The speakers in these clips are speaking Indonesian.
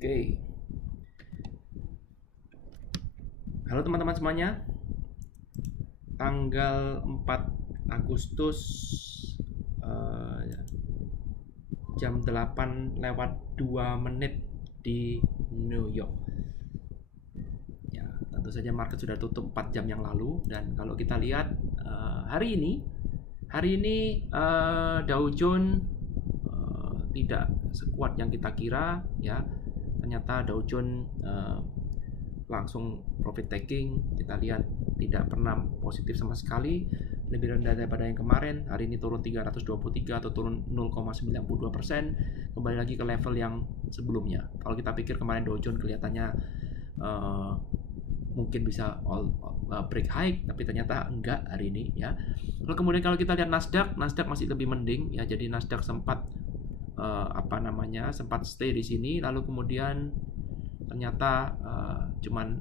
Oke. Halo teman-teman semuanya. Tanggal 4 Agustus jam 8:02 di New York. Ya, tentu saja market sudah tutup 4 jam yang lalu, dan kalau kita lihat hari ini Dow Jones tidak sekuat yang kita kira ya. Ternyata Dow Jones langsung profit taking. Kita lihat tidak pernah positif sama sekali, lebih rendah daripada yang kemarin. Hari ini turun 323 atau turun 0,92%, kembali lagi ke level yang sebelumnya. Kalau kita pikir kemarin Dow Jones kelihatannya mungkin bisa break high, tapi ternyata enggak hari ini ya. Lalu kemudian kalau kita lihat Nasdaq masih lebih mending ya. Jadi Nasdaq sempat sempat stay di sini, lalu kemudian ternyata cuman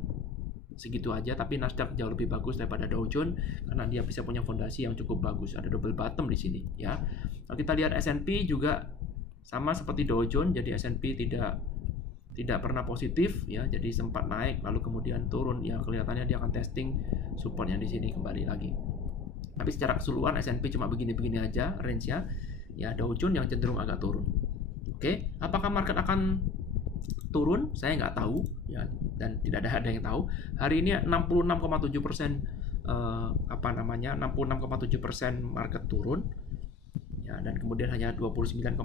segitu aja, tapi Nasdaq jauh lebih bagus daripada Dow Jones karena dia bisa punya fondasi yang cukup bagus, ada double bottom di sini ya. Kalau kita lihat S&P juga sama seperti Dow Jones, jadi S&P tidak pernah positif ya, jadi sempat naik lalu kemudian turun ya, kelihatannya dia akan testing supportnya di sini kembali lagi. Tapi secara keseluruhan S&P cuma begini-begini aja range-nya ya. Dow Jones yang cenderung agak turun. Oke, apakah market akan turun? Saya nggak tahu ya, dan tidak ada yang tahu. Hari ini 66,7% 66,7% market turun ya, dan kemudian hanya 29,3%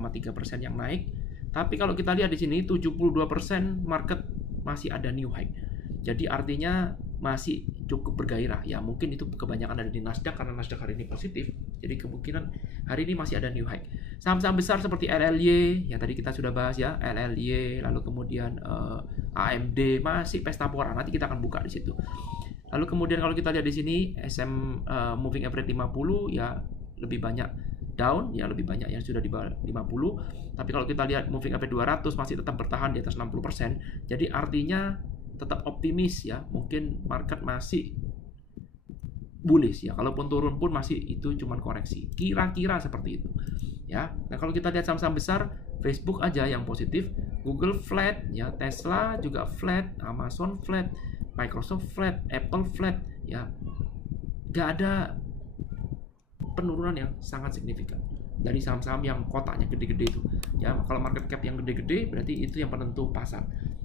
yang naik. Tapi kalau kita lihat di sini 72% market masih ada new high. Jadi artinya masih cukup bergairah ya. Mungkin itu kebanyakan ada di Nasdaq karena Nasdaq hari ini positif. Jadi kemungkinan hari ini masih ada new high. Saham-saham besar seperti LLY yang tadi kita sudah bahas ya, LLY, lalu kemudian AMD masih pesta pora. Nanti kita akan buka di situ. Lalu kemudian kalau kita lihat di sini moving average 50 ya, lebih banyak down ya, lebih banyak yang sudah di bawah 50. Tapi kalau kita lihat moving average 200 masih tetap bertahan di atas 60%. Jadi artinya tetap optimis ya, mungkin market masih bullish ya. Kalaupun turun pun masih itu cuman koreksi. Kira-kira seperti itu ya. Nah, kalau kita lihat saham-saham besar, Facebook aja yang positif, Google flat ya, Tesla juga flat, Amazon flat, Microsoft flat, Apple flat ya. Gak ada penurunan yang sangat signifikan dari saham-saham yang kotaknya gede-gede itu ya. Kalau market cap yang gede-gede berarti itu yang penentu pasar.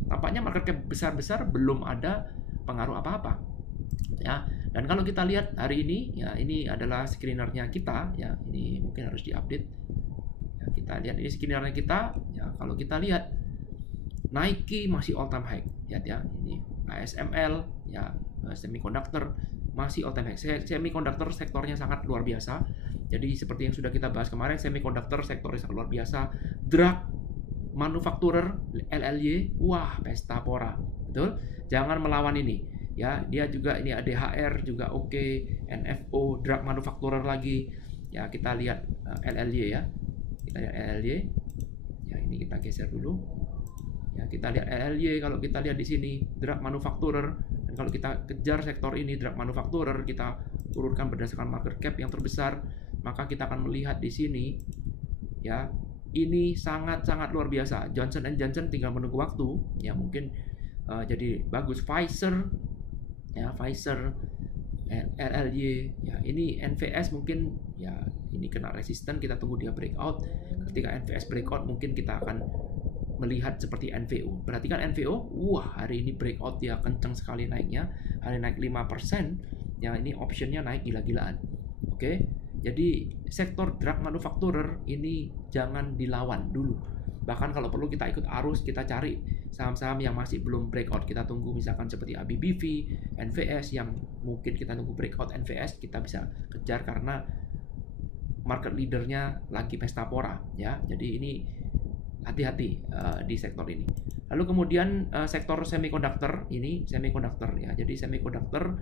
Tampaknya market cap besar-besar belum ada pengaruh apa-apa ya. Dan kalau kita lihat hari ini ya, ini adalah screenernya kita ya, ini mungkin harus diupdate ya. Kita lihat ini screenernya kita ya. Kalau kita lihat Nike masih all time high ya, ini ASML ya, semiconductor masih all time high. Semiconductor sektornya sangat luar biasa. Jadi seperti yang sudah kita bahas kemarin, semiconductor sektornya sangat luar biasa. Drug manufacturer LLY, wah pesta pora, betul. Jangan melawan ini ya. Dia juga ini ADHR juga oke, NFO, drug manufacturer lagi ya. Kita lihat LLY ya, kita lihat LLY ya. Ini kita geser dulu ya. Kita lihat LLY. Kalau kita lihat di sini drug manufacturer, dan kalau kita kejar sektor ini drug manufacturer, kita urutkan berdasarkan market cap yang terbesar, maka kita akan melihat di sini ya, ini sangat-sangat luar biasa. Johnson & Johnson tinggal menunggu waktu ya, mungkin jadi bagus. Pfizer ya, Pfizer, LLY ya. Ini NVS mungkin ya, ini kena resisten, kita tunggu dia breakout. Ketika NVS breakout mungkin kita akan melihat seperti NVO. Perhatikan NVO, wah hari ini breakout dia kencang sekali naiknya. Hari naik 5% ya, ini optionnya naik gila-gilaan. Oke. Jadi sektor drug manufacturer ini jangan dilawan dulu. Bahkan kalau perlu kita ikut arus, kita cari saham-saham yang masih belum breakout. Kita tunggu misalkan seperti ABBV, NVS yang mungkin kita tunggu breakout NVS, kita bisa kejar karena market leadernya lagi pesta pora ya. Jadi ini hati-hati di sektor ini. Lalu kemudian sektor semiconductor ini, semiconductor ya. Jadi semiconductor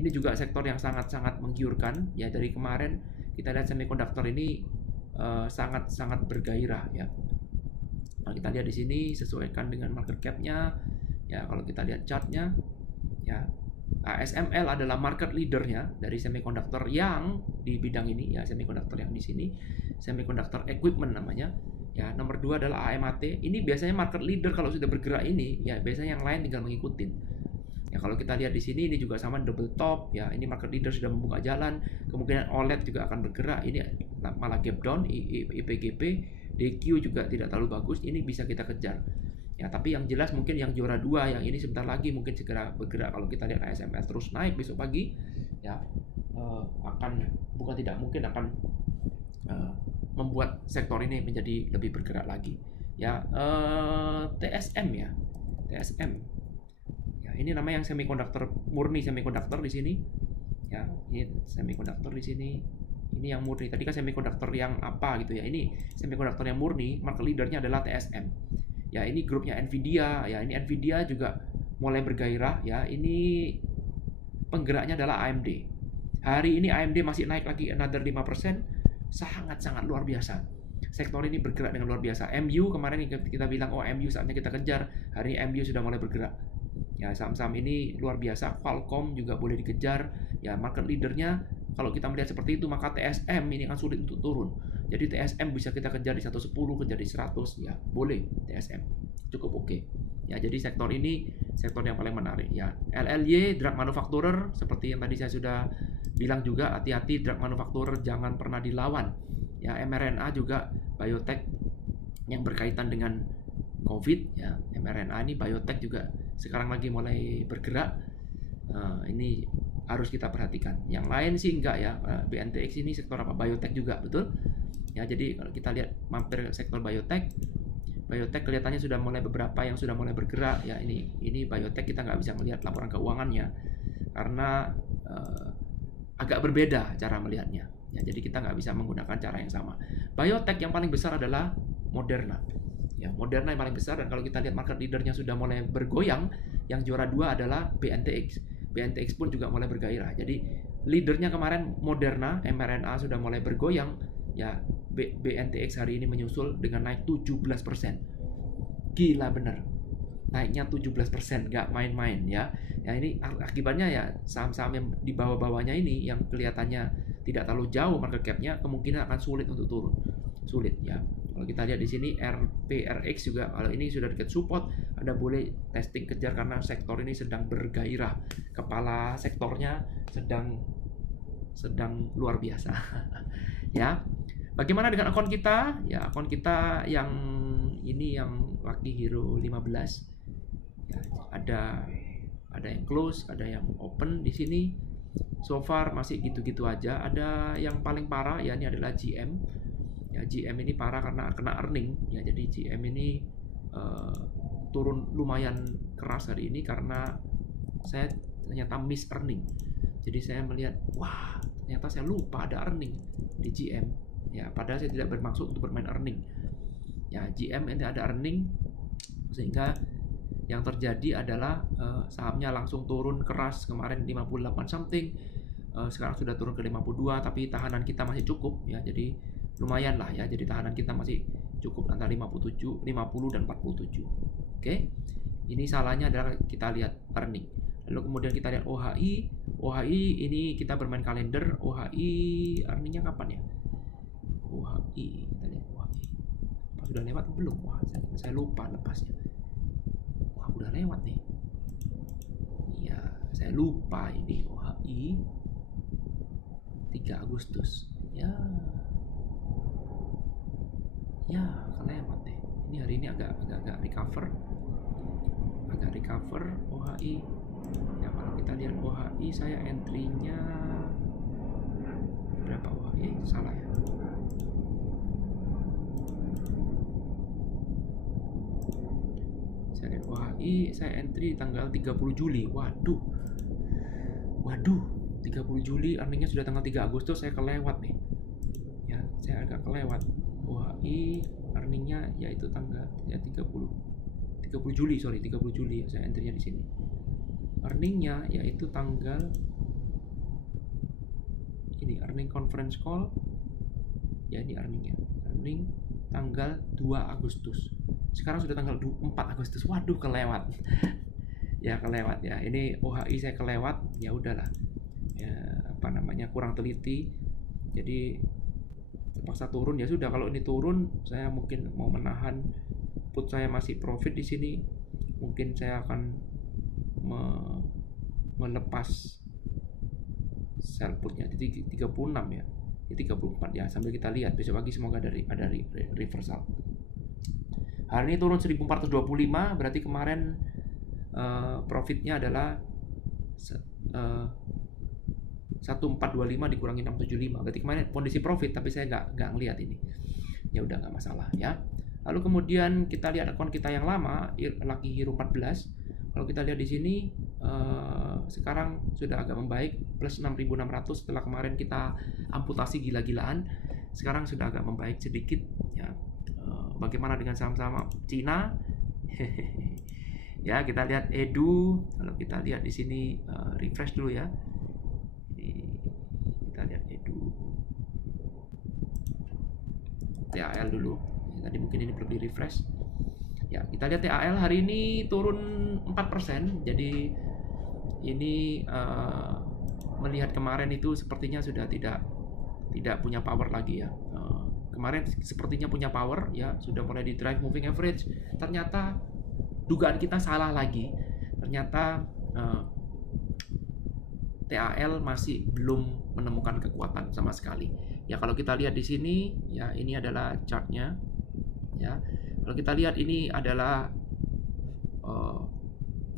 ini juga sektor yang sangat-sangat menggiurkan ya. Dari kemarin kita lihat semiconductor ini sangat-sangat bergairah ya. Kalau kita lihat di sini sesuaikan dengan market cap-nya ya. Kalau kita lihat chart-nya ya, ASML adalah market leader-nya dari semiconductor yang di bidang ini ya, semiconductor yang di sini, semiconductor equipment namanya Ya, nomor 2 adalah AMAT. Ini biasanya market leader kalau sudah bergerak ini, ya biasanya yang lain tinggal mengikutin. Ya, kalau kita lihat di sini ini juga sama double top, ya ini market leader sudah membuka jalan, kemungkinan OLED juga akan bergerak. Ini malah gap down, IPGP, DQ juga tidak terlalu bagus. Ini bisa kita kejar. Ya, tapi yang jelas mungkin yang juara 2 yang ini sebentar lagi mungkin segera bergerak. Kalau kita lihat ASML terus naik besok pagi, ya akan bukan tidak mungkin akan membuat sektor ini menjadi lebih bergerak lagi. Ya, TSM ya, TSM. Ya, ini namanya yang semikonduktor murni semikonduktor di sini. Ya, ini semikonduktor di sini. Ini yang murni. Tadi kan semikonduktor yang apa gitu ya. Ini semikonduktor yang murni. Market leadernya adalah TSM. Ya, ini grupnya Nvidia. Ya, ini Nvidia juga mulai bergairah. Ya, ini penggeraknya adalah AMD. Hari ini AMD masih naik lagi another 5%. Sangat-sangat luar biasa. Sektor ini bergerak dengan luar biasa. MU kemarin kita bilang, oh MU saatnya kita kejar. Hari ini MU sudah mulai bergerak. Ya, saham-saham ini luar biasa. Qualcomm juga boleh dikejar. Ya, market leadernya kalau kita melihat seperti itu, maka TSM ini akan sulit untuk turun. Jadi TSM bisa kita kejar di 110, kejar di 100. Ya, boleh TSM. Cukup oke. Ya, jadi sektor ini sektor yang paling menarik. Ya, LLY, drug manufacturer, seperti yang tadi saya sudah bilang juga, hati-hati drug manufacturer jangan pernah dilawan. Ya, mRNA juga biotech yang berkaitan dengan COVID. Ya, mRNA ini biotech juga sekarang lagi mulai bergerak. Ini harus kita perhatikan. Yang lain sih enggak ya. BNTX ini sektor apa? Biotech juga, betul? Ya, jadi kalau kita lihat mampir sektor biotech kelihatannya sudah mulai beberapa yang sudah mulai bergerak. Ya, ini biotech kita nggak bisa melihat laporan keuangannya karena agak berbeda cara melihatnya. Ya, jadi kita nggak bisa menggunakan cara yang sama. Biotech yang paling besar adalah Moderna. Ya, Moderna yang paling besar, dan kalau kita lihat market leadernya sudah mulai bergoyang, yang juara 2 adalah BNTX. BNTX pun juga mulai bergairah. Jadi leadernya kemarin Moderna, mRNA sudah mulai bergoyang. Ya, BNTX hari ini menyusul dengan naik 17%. Gila bener. Naiknya 17%, nggak main-main ya. Ya, ini akibatnya ya saham-saham yang di bawah-bawahnya ini yang kelihatannya tidak terlalu jauh market cap-nya kemungkinan akan sulit untuk turun. Sulit ya. Kalau kita lihat di sini RPRX juga, kalau ini sudah dekat support, Anda boleh testing kejar karena sektor ini sedang bergairah. Kepala sektornya sedang luar biasa. Ya. Bagaimana dengan akun kita? Ya, akun kita yang ini yang Lucky Hero 15. Ya, ada yang close, ada yang open di sini. So far masih gitu-gitu aja. Ada yang paling parah ya, ini adalah GM. Ya, GM ini parah karena kena earning. Ya, jadi GM ini turun lumayan keras hari ini karena saya ternyata miss earning. Jadi saya melihat, wah, ternyata saya lupa ada earning di GM. Ya, padahal saya tidak bermaksud untuk bermain earning. Ya, GM ini ada earning sehingga yang terjadi adalah sahamnya langsung turun keras kemarin 58 something. Sekarang sudah turun ke 52, tapi tahanan kita masih cukup ya. Jadi lumayan lah ya. Jadi tahanan kita masih cukup antara 50 dan 47. Oke. Ini salahnya adalah kita lihat earning. Lalu kemudian kita lihat OHI. OHI ini kita bermain kalender. OHI earningnya kapan ya? OHI, kita lihat OHI. Apa sudah lewat belum? Wah, saya lupa lepasnya. Wah, udah lewat nih. Iya, saya lupa ini OHI 3 Agustus. Ya, kelewat deh. Ini hari ini agak recover. OHI. Ya, kalau kita lihat OHI, saya entry-nya berapa OHI? Salah ya. Saya lihat OHI, saya entry tanggal 30 Juli. Waduh, 30 Juli earningnya sudah tanggal 3 Agustus, saya kelewat nih. Ya, saya agak kelewat. OHI earningnya yaitu tanggal ya 30 Juli ya, saya entry-nya di sini. Earningnya yaitu tanggal ini, earning conference call. Ya, ini earningnya. Earning tanggal 2 Agustus. Sekarang sudah tanggal 4 Agustus. Waduh, kelewat. Ya, kelewat ya. Ini OHI saya kelewat. Ya udahlah. Ya, kurang teliti. Jadi terpaksa turun. Ya sudah, kalau ini turun saya mungkin mau menahan put, saya masih profit di sini, mungkin saya akan melepas sell putnya di 36 ya, di 34 ya, sambil kita lihat besok pagi semoga ada reversal. Hari ini turun 1425, berarti kemarin profitnya adalah 1425 dikurangi 675, berarti kemarin kondisi profit, tapi saya nggak ngelihat ini. Ya udah, nggak masalah ya. Lalu kemudian kita lihat akun kita yang lama, Lucky Hero 14. Kalau kita lihat di sini sekarang sudah agak membaik, plus 6.600 setelah kemarin kita amputasi gila-gilaan. Sekarang sudah agak membaik sedikit ya. Bagaimana dengan saham-saham Cina? Ya, kita lihat Edu. Kalau kita lihat di sini refresh dulu ya. Kita lihat Edu, TAL dulu. Tadi mungkin ini perlu di refresh. Ya, kita lihat TAL hari ini turun 4%. Jadi ini melihat kemarin itu sepertinya sudah tidak punya power lagi ya. Kemarin sepertinya punya power ya, sudah mulai di drive moving average. Ternyata dugaan kita salah lagi. Ternyata TAL masih belum menemukan kekuatan sama sekali. Ya, kalau kita lihat di sini ya, ini adalah chartnya ya. Kalau kita lihat ini adalah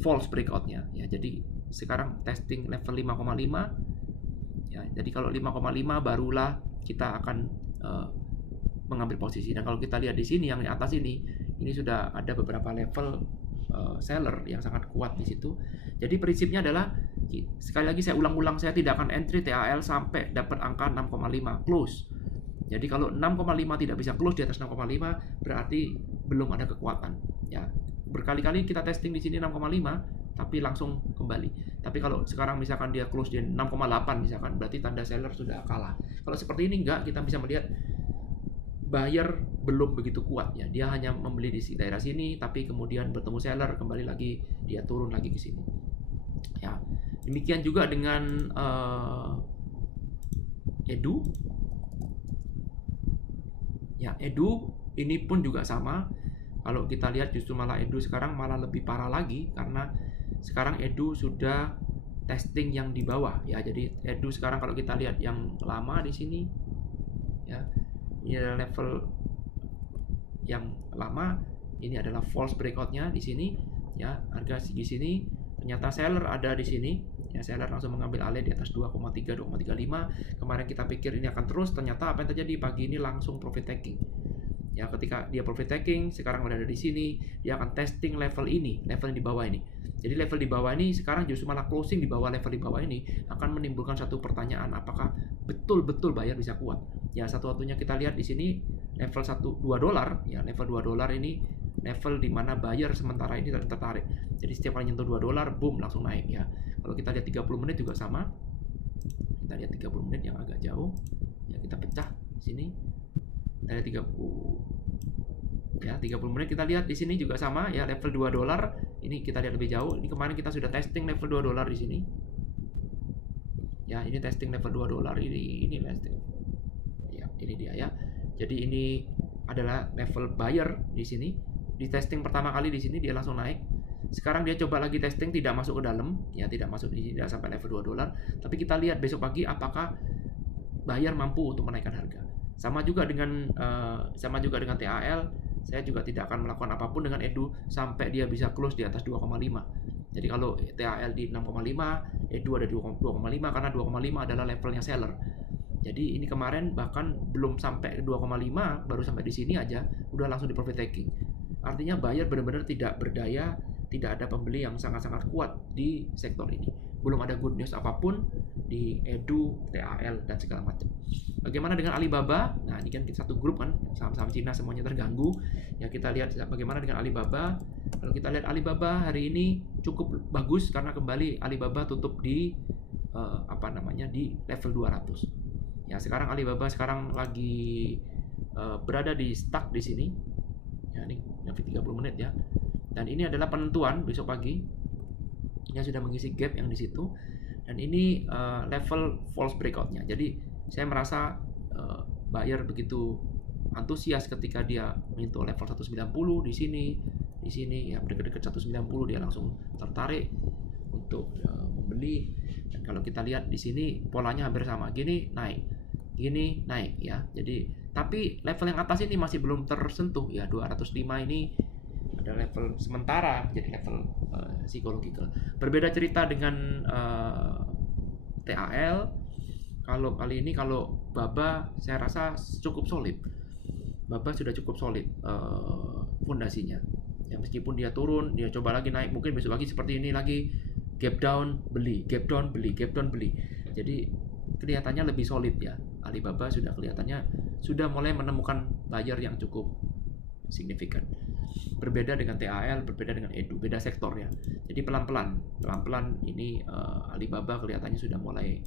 false breakoutnya ya. Jadi sekarang testing level 5,5 ya. Jadi kalau 5,5 barulah kita akan mengambil posisi. Dan kalau kita lihat di sini yang di atas ini sudah ada beberapa level seller yang sangat kuat di situ. Jadi prinsipnya adalah, sekali lagi saya ulang-ulang, saya tidak akan entry TAL sampai dapat angka 6,5 close. Jadi kalau 6,5 tidak bisa close di atas 6,5 berarti belum ada kekuatan ya. Berkali-kali kita testing di sini 6,5 tapi langsung kembali. Tapi kalau sekarang misalkan dia close di 6,8 misalkan, berarti tanda seller sudah kalah. Kalau seperti ini enggak, kita bisa melihat buyer belum begitu kuat ya. Dia hanya membeli di daerah sini, tapi kemudian bertemu seller, kembali lagi dia turun lagi ke sini. Ya, demikian juga dengan Edu. Ya, Edu ini pun juga sama. Kalau kita lihat justru malah Edu sekarang malah lebih parah lagi, karena sekarang Edu sudah testing yang di bawah ya. Jadi Edu sekarang kalau kita lihat yang lama di sini ya, ini adalah level yang lama, ini adalah false breakoutnya di sini ya. Harga di sini ternyata seller ada di sini ya, seller langsung mengambil alih di atas 2,3 2,35. Kemarin kita pikir ini akan terus, ternyata apa yang terjadi pagi ini langsung profit taking ya. Ketika dia profit taking sekarang berada di sini, dia akan testing level ini, level yang di bawah ini. Jadi level di bawah ini sekarang justru malah closing di bawah level di bawah ini akan menimbulkan satu pertanyaan, apakah betul-betul buyer bisa kuat ya. Satu-satunya kita lihat di sini level 2 dolar ya, level 2 dolar ini level di mana buyer sementara ini tertarik. Jadi setiap kali nyentuh 2 dolar boom langsung naik ya. Kalau kita lihat 30 menit juga sama. Kita lihat 30 menit yang agak jauh ya, kita pecah di sini. Kita lihat 30 menit kita lihat di sini juga sama ya, level 2 dolar. Ini kita lihat lebih jauh. Ini kemarin kita sudah testing level 2 dolar di sini. Ya, ini testing level 2 dolar ini testing. Ya, ini dia ya. Jadi ini adalah level buyer di sini. Di testing pertama kali di sini dia langsung naik. Sekarang dia coba lagi testing, tidak masuk ke dalam ya, tidak masuk di sini, tidak sampai level 2 dolar. Tapi kita lihat besok pagi apakah buyer mampu untuk menaikkan harga. Sama juga dengan TAL. Saya juga tidak akan melakukan apapun dengan Edu sampai dia bisa close di atas 2,5. Jadi kalau TAL di 6,5, Edu ada 2,5, karena 2,5 adalah levelnya seller. Jadi ini kemarin bahkan belum sampai 2,5, baru sampai di sini aja udah langsung di profit taking. Artinya buyer benar-benar tidak berdaya, tidak ada pembeli yang sangat-sangat kuat di sektor ini. Belum ada good news apapun di Edu, TAL, dan segala macam. Bagaimana dengan Alibaba? Nah, ini kan satu grup kan, saham-saham Cina semuanya terganggu. Ya, kita lihat bagaimana dengan Alibaba. Kalau kita lihat Alibaba hari ini cukup bagus karena kembali Alibaba tutup di di level 200. Ya, sekarang Alibaba sekarang lagi berada di stuck di sini. Ya, ini 30 menit ya. Dan ini adalah penentuan besok pagi. Dia sudah mengisi gap yang di situ. Dan ini level false breakoutnya. Jadi saya merasa buyer begitu antusias ketika dia menyentuh level 190 di sini ya, dekat-dekat 190 dia langsung tertarik untuk membeli. Dan kalau kita lihat di sini polanya hampir sama, gini naik ya. Jadi tapi level yang atas ini masih belum tersentuh ya, 205 ini ada level sementara, jadi level psikologikal. Berbeda cerita dengan TAL. Kalau kali ini kalau Baba saya rasa cukup solid. Baba sudah cukup solid fondasinya. Ya meskipun dia turun, dia coba lagi naik, mungkin besok lagi seperti ini lagi, gap down beli, gap down beli, gap down beli. Jadi kelihatannya lebih solid ya. Alibaba sudah kelihatannya sudah mulai menemukan buyer yang cukup signifikan. Berbeda dengan TAL, berbeda dengan Edu, beda sektor ya. Jadi pelan-pelan ini Alibaba kelihatannya sudah mulai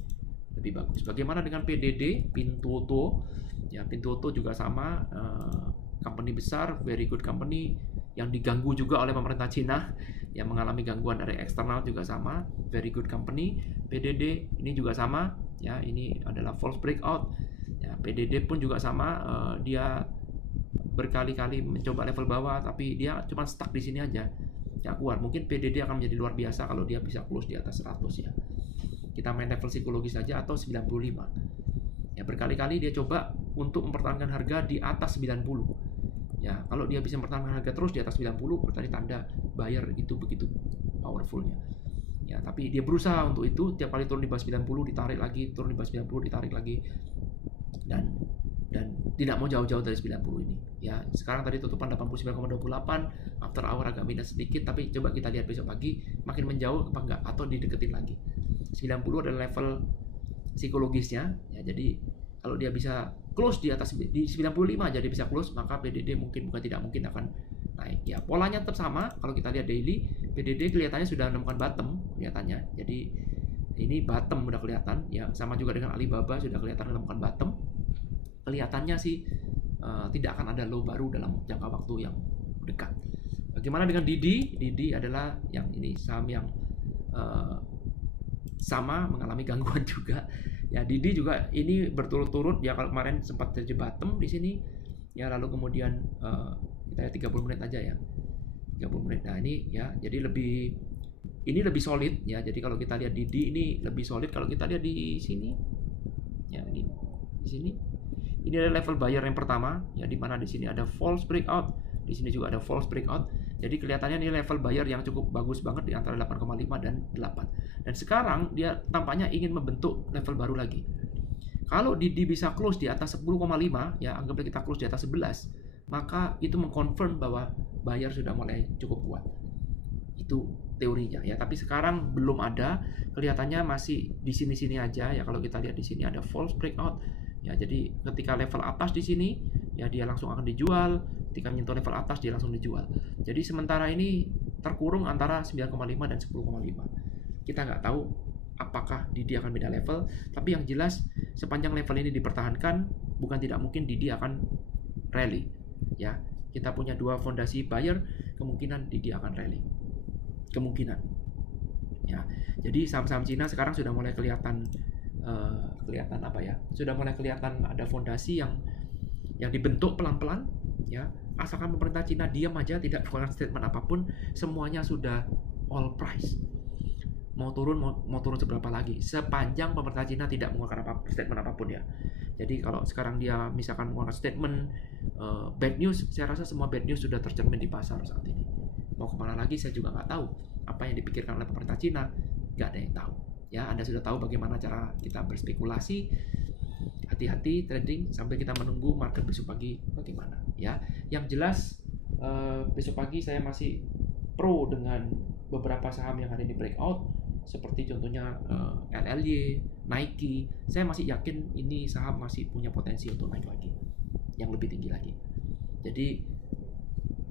lebih bagus. Bagaimana dengan PDD, Pintuoto? Ya, Pintuoto juga sama, company besar, very good company yang diganggu juga oleh pemerintah Cina, yang mengalami gangguan dari eksternal juga sama, very good company. PDD ini juga sama, ya ini adalah false breakout. Ya, PDD pun juga sama, dia berkali-kali mencoba level bawah, tapi dia cuma stuck di sini aja, ya keluar. Mungkin PDD akan menjadi luar biasa kalau dia bisa close di atas 100 ya. Kita main level psikologis saja atau 95. Ya berkali-kali dia coba untuk mempertahankan harga di atas 90. Ya, kalau dia bisa mempertahankan harga terus di atas 90, berarti tanda buyer itu begitu powerfulnya. Ya, tapi dia berusaha untuk itu, tiap kali turun di bawah 90 ditarik lagi, turun di bawah 90 ditarik lagi. Dan tidak mau jauh-jauh dari 90 ini. Ya, sekarang tadi tutupan 89,28, after hour agak minus sedikit, tapi coba kita lihat besok pagi makin menjauh apa enggak atau dideketin lagi. 90 adalah level psikologisnya, ya jadi kalau dia bisa close di atas di 95 jadi bisa close, maka PDD bukan tidak mungkin akan naik. Ya, polanya tetap sama. Kalau kita lihat daily, PDD kelihatannya sudah menemukan bottom kelihatannya. Jadi ini bottom udah kelihatan ya, sama juga dengan Alibaba sudah kelihatan menemukan bottom. Kelihatannya sih tidak akan ada low baru dalam jangka waktu yang dekat. Bagaimana dengan Didi? Didi adalah yang ini saham yang sama mengalami gangguan juga. Ya, Didi juga ini berturut-turut ya, kalau kemarin sempat terjadi bottom di sini. Ya, lalu kemudian kita lihat 30 menit aja ya. 30 menit. Nah, ini ya, jadi ini lebih solid ya. Jadi kalau kita lihat Didi ini lebih solid kalau kita lihat di sini. Ya, ini di sini. Ini adalah level buyer yang pertama, ya di mana di sini ada false breakout, di sini juga ada false breakout. Jadi kelihatannya ini level buyer yang cukup bagus banget di antara 8,5 dan 8. Dan sekarang dia tampaknya ingin membentuk level baru lagi. Kalau Didi bisa close di atas 10,5, ya anggaplah kita close di atas 11, maka itu mengkonfirm bahwa buyer sudah mulai cukup kuat. Itu teorinya ya, tapi sekarang belum ada, kelihatannya masih di sini-sini aja ya. Kalau kita lihat di sini ada false breakout. Ya, jadi ketika level atas di sini, ya dia langsung akan dijual. Ketika menyentuh level atas, dia langsung dijual. Jadi sementara ini terkurung antara 9,5 dan 10,5. Kita nggak tahu apakah Didi akan beda level, tapi yang jelas sepanjang level ini dipertahankan, bukan tidak mungkin Didi akan rally. Ya, kita punya dua fondasi buyer, kemungkinan Didi akan rally. Kemungkinan. Ya, jadi saham-saham Cina sekarang sudah mulai kelihatan apa ya, sudah mulai kelihatan ada fondasi yang dibentuk pelan-pelan ya. Asalkan pemerintah Cina diam aja, tidak mengeluarkan statement apapun, semuanya sudah all price. Mau turun seberapa lagi, sepanjang pemerintah Cina tidak mengeluarkan statement apapun ya. Jadi kalau sekarang dia misalkan mengeluarkan statement bad news, saya rasa semua bad news sudah tercermin di pasar saat ini. Mau kemana lagi saya juga nggak tahu. Apa yang dipikirkan oleh pemerintah Cina, nggak ada yang tahu. Ya, Anda sudah tahu bagaimana cara kita berspekulasi. Hati-hati trading sampai kita menunggu market besok pagi bagaimana. Ya, yang jelas besok pagi saya masih pro dengan beberapa saham yang ada di breakout, seperti contohnya LLY, Nike. Saya masih yakin ini saham masih punya potensi untuk naik lagi, yang lebih tinggi lagi. Jadi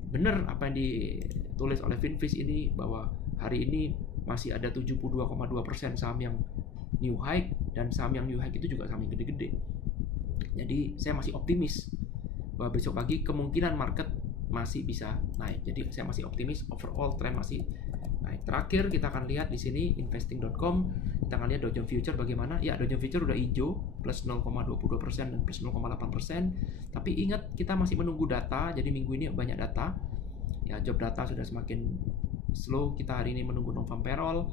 benar apa yang ditulis oleh Finviz ini, bahwa hari ini masih ada 72,2% saham yang new high, dan saham yang new high itu juga saham yang gede-gede. Jadi saya masih optimis bahwa besok pagi kemungkinan market masih bisa naik. Jadi saya masih optimis, overall trend masih naik. Terakhir kita akan lihat di sini investing.com, kita akan lihat Dow Jones Future bagaimana. Ya, Dow Jones Future udah hijau, plus 0,22% dan plus 0,8%. Tapi ingat, kita masih menunggu data, jadi minggu ini banyak data. Ya, job data sudah semakin slow. Kita hari ini menunggu non-farm payroll.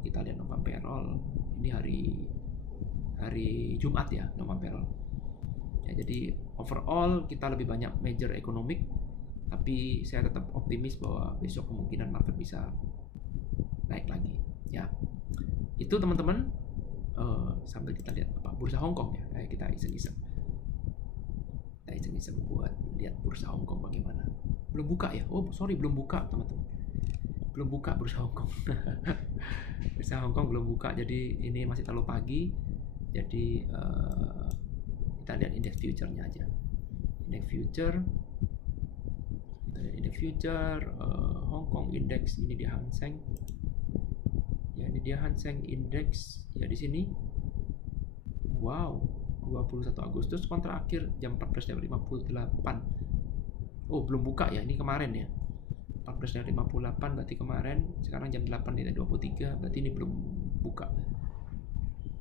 Kita lihat non-farm payroll. Ini hari Jumat ya, non-farm payroll. Ya, jadi overall kita lebih banyak major economic, tapi saya tetap optimis bahwa besok kemungkinan market bisa naik lagi. Ya, itu teman-teman. Sambil kita lihat apa bursa Hong Kong ya. Kita iseng-iseng. Kita iseng-iseng buat lihat bursa Hong Kong bagaimana. Belum buka ya? Oh sorry, belum buka teman-teman. Belum buka bursa Hong Kong. Bursa Hong Kong belum buka, jadi ini masih terlalu pagi. Jadi kita lihat indeks future-nya aja. Indeks future, kita lihat indeks future Hong Kong index, ini dia Hang Seng. Ya, ini dia Hang Seng index. Ya, di sini. Wow, 21 Agustus kontrak akhir jam 14.58. Oh, belum buka ya, ini kemarin ya. 14.58 berarti kemarin, sekarang jam 8.23, berarti ini belum buka.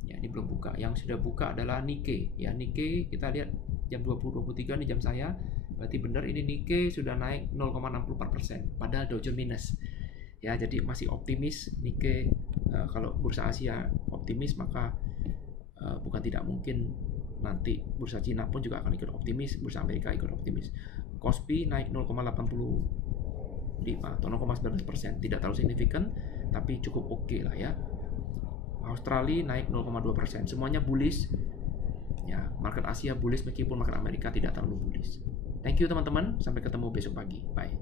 Ya, ini belum buka. Yang sudah buka adalah Nikkei. Ya, Nikkei kita lihat jam 20.23 ini jam saya. Berarti benar ini Nikkei sudah naik 0,64%, padahal Dow Jones minus. Ya, jadi masih optimis Nikkei. Kalau bursa Asia optimis, maka bukan tidak mungkin nanti bursa Cina pun juga akan ikut optimis, bursa Amerika ikut optimis. Kospi naik 0,85 atau 0,19%, tidak terlalu signifikan, tapi cukup oke lah ya. Australia naik 0,2%, semuanya bullish. Ya, market Asia bullish meskipun market Amerika tidak terlalu bullish. Thank you teman-teman, sampai ketemu besok pagi. Bye.